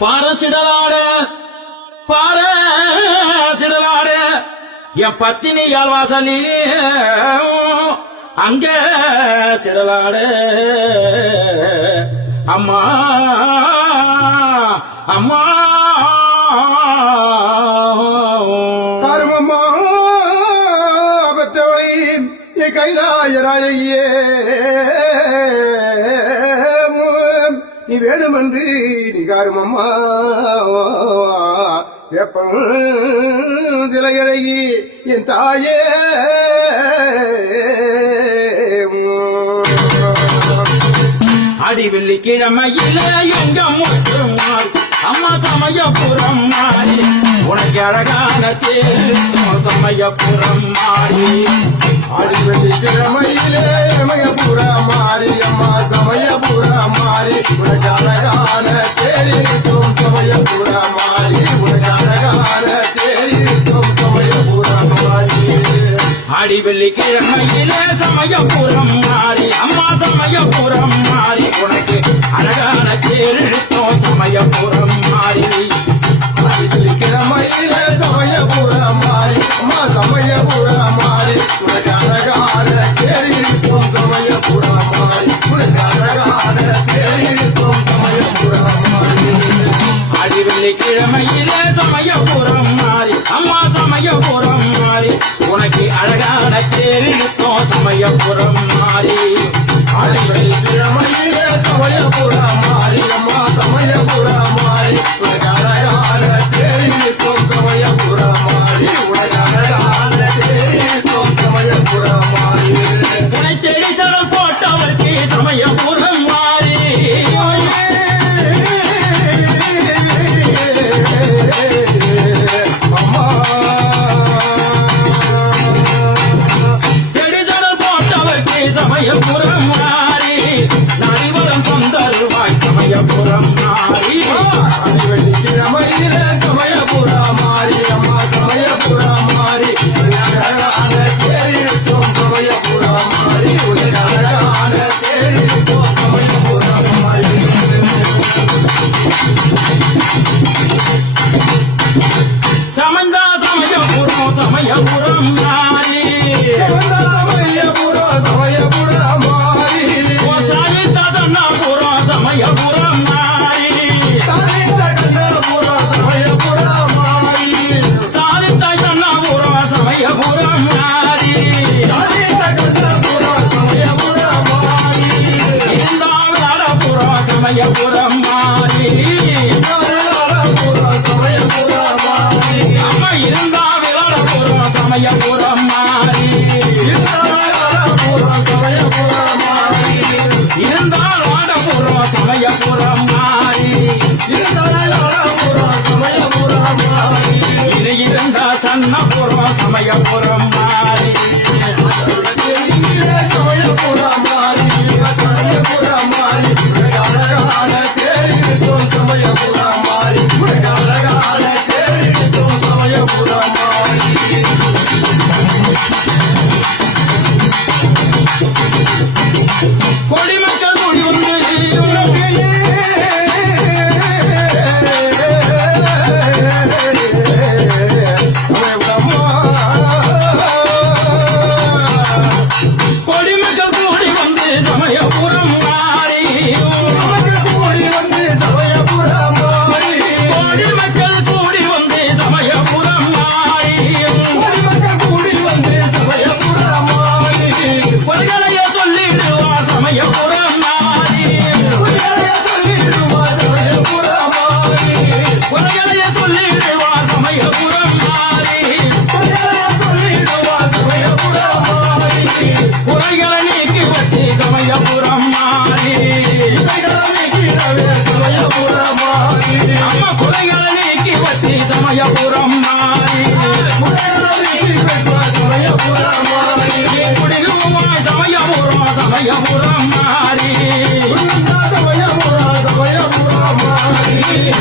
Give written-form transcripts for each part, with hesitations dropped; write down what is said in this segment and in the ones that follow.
பாரசிடலாட என் பத்தினியால் வாசலிலே அங்க சிடலாட அம்மா அம்மா கருமம்மா பெற்றவளை கைலாயராயே நீ வேணுமென்று நீ காருமம்மா வெப்பம் சிலையழகி என் தாயே அடி வெள்ளிக்கிழமையில எங்க முற்றும் அம்மா சமயபுரம் மாறி உனக்கு அழகான தேர் சமயபுரம் மாறி அடி வெள்ளிக்கிழமையிலே சமயபுரம் மாறி அம்மா சமயபுரம் மாறி உனக்கு அழகான தேரிக்கும் சமயபுரம் மாறி உனக்கு அழகான தேரிக்கும் சமயபுரம் மாறி அடி வெள்ளிக்கிழமையில சமயபுரம் மாறி அம்மா சமயபுரம் மாறி உனக்கு அழகான தேர் எடுத்தோம் சமயபுரம் மாறி அடி வெள்ளிக்கிழமையில சமயபுரம் மாறி அம்மா சமயபுரம் மாறி உனக்கு அழகான தேரிக்கும் சமயபுரம் மாறி உனக்கு அழகான தேரிக்கும் சமயபுரம் மாறி அடி வெள்ளிக்கிழமையில சமயபுரம் மாறி அம்மா சமயபுரம் மாறி உனக்கு அழகான தேர் எடுத்தோம் சமயபுரம் மாறி அடி வெள்ளிக்கிழமையில சமயபுரம் மாறி அம்மா சமயபுரம் மாறி உனக்கு அழகான தேரிக்கும் சமயபுரம் மாறி உனக்கு அழகான தேரிக்கும் சமயபுரம் மாறி உனை தேடி சடல் போட்டவருக்கு சமயபுரம் மாறி அம்மா தேடி சடல் போட்டவருக்கு சமயபுரம் மாறி நாடிவரம் சொந்தருவாய் சமயபுரம் மாறி அடி வெள்ளிக்கிழமையில சமயபுரம் மாறி அம்மா சமயபுரம் மாறி உனக்கு அழகான தேரிக்கும் சமயபுரம் மாறி உனக்கு அழகான தேரிக்கும் சமயபுரம் மாறி சமந்தா சமயபுரம் சமயபுரம் மாறி சமயபுரம் சமயபுரம் மாறி சாயித்தா தன்னாபுரம் சமயபுரம் மாறி தானிந்த கண்ணபுரம் சமயபுரம் மாறி சாதித்தாய் தன்னாபுரம் சமயபுரம் மாறி தானிந்த கண்ணபுரம் சமயபுரம் மாறி இருந்தாபுரம் சமயபுரம் மாறி தாராபுரம் சமயபுரம் மாறி அம்மா இருந்தாபுரம் சமயபுரம் மாறி தாராபுரம் சமயபுரம் மாறி இருந்தால் வாடபுரம் சமயபுரம் மாறி தாராபுரம் சமயபுரம் மாறி இது இருந்தா சன்னபுரம் சமயபுரம் மாறி சமயபுரம் மாறி சமயபுரம் மாறி உனக்கு அழகான தேரிக்கும் சமயபுரம் மாறி உனக்கு அழகான தேரிக்கும் சமயபுரம் மாறி கொடிமக்கள் கூடி வந்து கொடிமக்கள் கூடி வந்து சமயபுரம் மாறி கொடிமக்கள் கூடி வந்து சமயபுரம் மாறி பொருளைய சொல்லிடுவா சமயபுரம் மாறி பொருளைய சொல்லிடுவா சமயபுரம் மாறி குறைகளை நீக்கி வட்டி சமயபுரம் மாறி அம்மா குறைகளை நீக்கி வட்டி சமயபுரம் மாறி குடிகுவாய் சமயபுரம் சமயபுரம் மாறி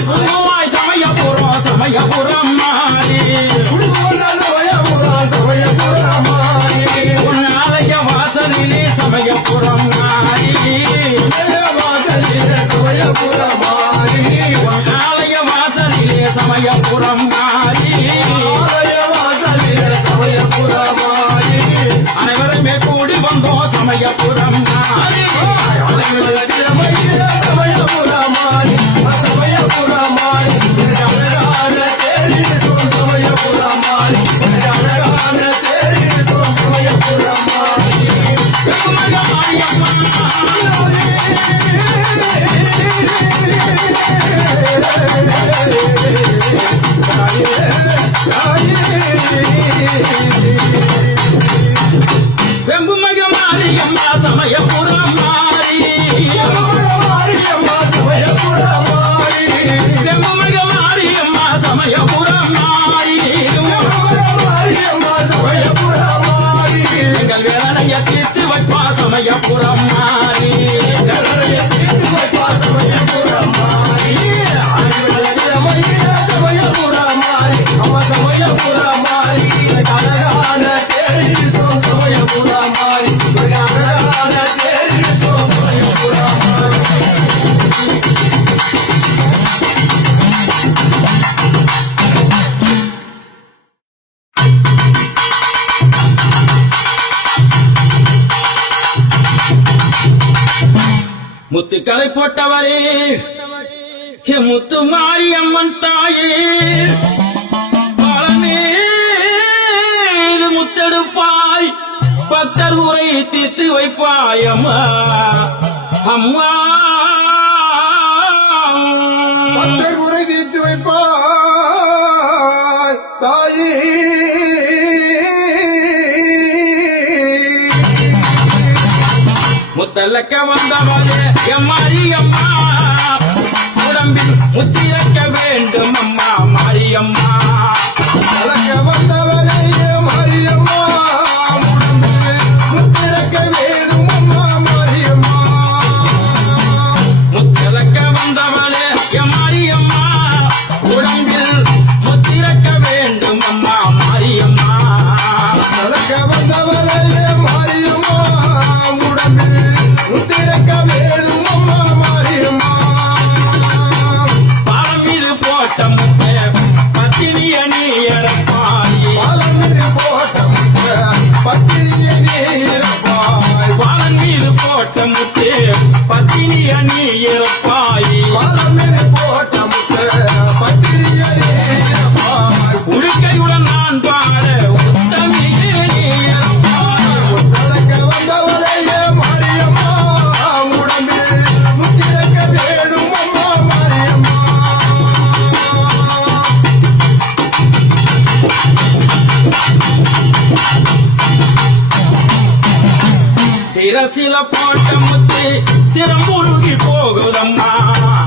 குடிகுவாய் சமயபுரம் சமயபுரம் மாறி உன்னாலய வாசலிலே சமயபுரம் மாறி உன்னாலய சமயபுரம் மாறி ஆலய வாசலிலே சமயபுரம் மாறி அனைவருமே கூடி வந்தோம் சமயபுரம் மாறி அழகிலே சமயபுரம் மாறி சமயபுரம் மாறி அழகான தேரிடுத்தோம் சமயபுரம் மாறி அழகான தேரிடுத்தோம் சமயபுரம் மாறி வெம்புமக மாரியம்மா சமயபுரம் மாறி மாரியம்மா சமயபுரம் மாறி வெம்புமக மாரியம்மா சமயபுரம் மாறி மாரியம்மா சமயபுரம் மாறி எங்கள் வேதனைய தீர்த்து வைப்பா சமயபுரம் மாறி கருணையை தீர்த்து வைப்பா சமயபுரம் மாறி சமயபுரம் மாறி அம்மா சமயபுரம் மாறி அழகான தேரிடுத்தோம் சமயபுரம் மாறி அழகான தேரிடுத்தோம் சமயபுரம் மாறி முத்துக்களை போட்டவரே என் முத்து மாரியம்மன் தாயே பாலமேது முத்தெடுப்பாய் பக்தர் உரை தீர்த்து வைப்பாய் அம்மா அம்மா பக்தர் குறை தீர்த்து வைப்பாய் தாயே முத்தலக்க வந்தவளே என் மாரியம்மா உடம்பில் முத்திரக்க வேண்டும் அம்மா மாரியம்மா கலக்க வந்தவளே மாரியம்மா உடம்பில் முத்திரக்க வேணும் அம்மா மாரியம்மா முத்தலக்க வந்தவளே என் மாரியம்மா உடம்பில் முத்திரக்க வேண்டும் அம்மா மாரியம்மா கலக்க வந்தவளே மாரியம்மா உடம்பில் முத்திரக்க வேணும் அம்மா மாரியம்மா பாலம் மீது போட்ட முட்டை பத்தினிய நீ இறப்பாய் பாலம் மீது போட்ட முட்டை பத்திரிகை நீரப்பாய் பாலன் மீது போட்ட முட்டை பத்தினிய நீ இறப்பாய் பாலம் மீது போட்ட முட்டை பத்திரிகை நீரப்பாய் உடுக்கையுடன் நான் பாட உத்தமியே நீ இறப்பாய் முத்தலக்க வந்தவளே மாரியம்மா உடம்பில் முத்திரக்க வேணும் அம்மா மாரியம்மா சிரசில போட்ட முத்து சிரமுருகி போகுதம்மா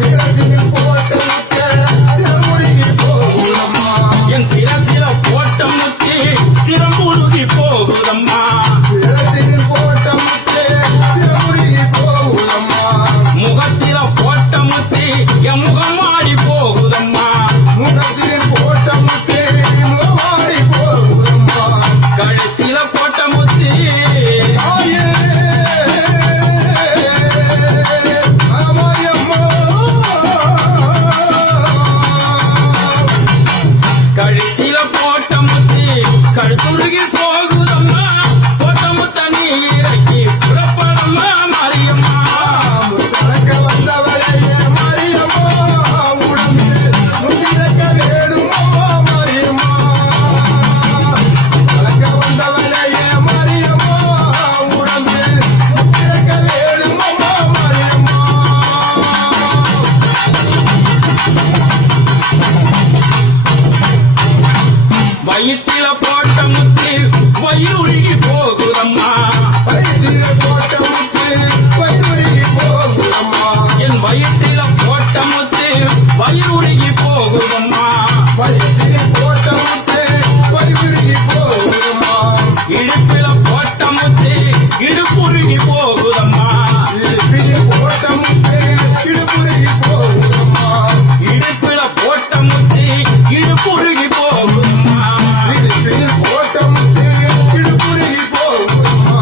வீரத்தினில் போட்ட முட்டை திருமுருகி போகுதம்மா என் சிரசில போட்ட முத்து சிரமுருகி போகுதம்மா வீரத்தினில் போட்ட முட்டை திருமுருகி போகுதம்மா முகத்தில போட்ட முத்து என் முகம் மாறி போகுதம்மா முகத்தில் போட்ட முட்டை முகவாடி போகுதம்மா கழுத்தில போட்ட முத்து தாயே மாரியம்மா கழுத்தில போட்ட முத்து கழுத்துருகி போகுதம்மா போட்ட முத்த நீ இறக்கி புறப்படம்மா மாரியம்மா முத்தலக்க வந்தவளே மாரியம்மா உடம்பில் முத்திரக்க வேணும் அம்மா மாரியம்மா முத்தலக்க வந்தவளே மாரியம்மா உடம்பில் முத்திரக்க வேணும் அம்மா மாரியம்மா வயிற்றில போட்ட முத்து வயிறுருகி போகுதம்மா வயிற்றிலே போட்ட முத்து வயிறுருகி போகுதம்மா என் வயிற்றில போட்ட முத்து வயிறுருகி போகுதம்மா வயிற்றிலே போட்ட முத்து வயிறுருகி போகுதம்மா இடுப்பில போட்ட முத்து இடுப்புருகி போகுதம்மா இடுப்பிலே போட்ட முத்து இடுப்புருகி போகுதம்மா இடுப்பில போட்ட முத்து இடுப்புருகி போகுதம்மா இடுப்பில் போட்ட முத்து இடுப்புருகி போகுதம்மா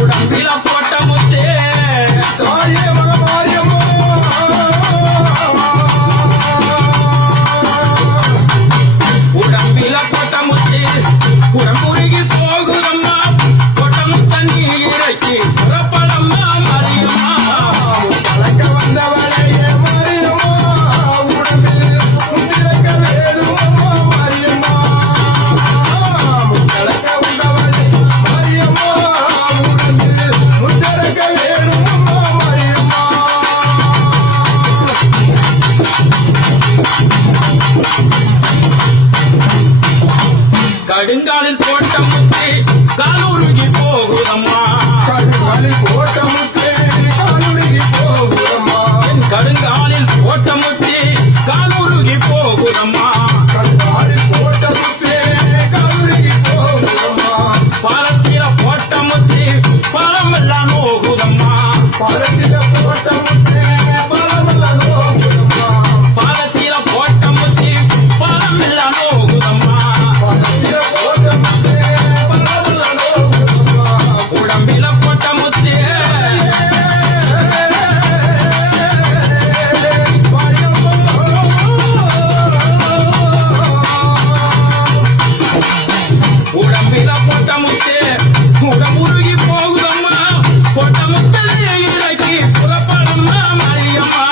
உடம்பில போட்ட முத்து தாயே மகமாரியம்மா கடுங்காலில் போட்ட முத்து காலுருகி போகுதம்மா கடுங்காலில் போட்ட முத்து காலுருகி போகுதம்மா என் கடுங்காலில் போட்ட முத்து காலுருகி போகுதம்மா கடுங்காலில் போட்ட முத்து காலுருகி போகுதம்மா பாலத்தில போட்ட முத்து பழமெல்லாம் நோகுதம்மா பாலத்தில போட்ட முத்து பழமெல்லாம் நோகுதம்மா பாலத்தில போட்ட முத்து பழமெல்லாம் நோகுதம்மா பாலத்தில போட்ட முத்து பழமெல்லாம் நோகுதம்மா உடம்பில போட்ட முத்து உடம்பில போட்ட முத்து உடம்புருகி போகுதம்மா போட்ட முத்தலே இறக்கி புறப்படம்மா மாரியம்மா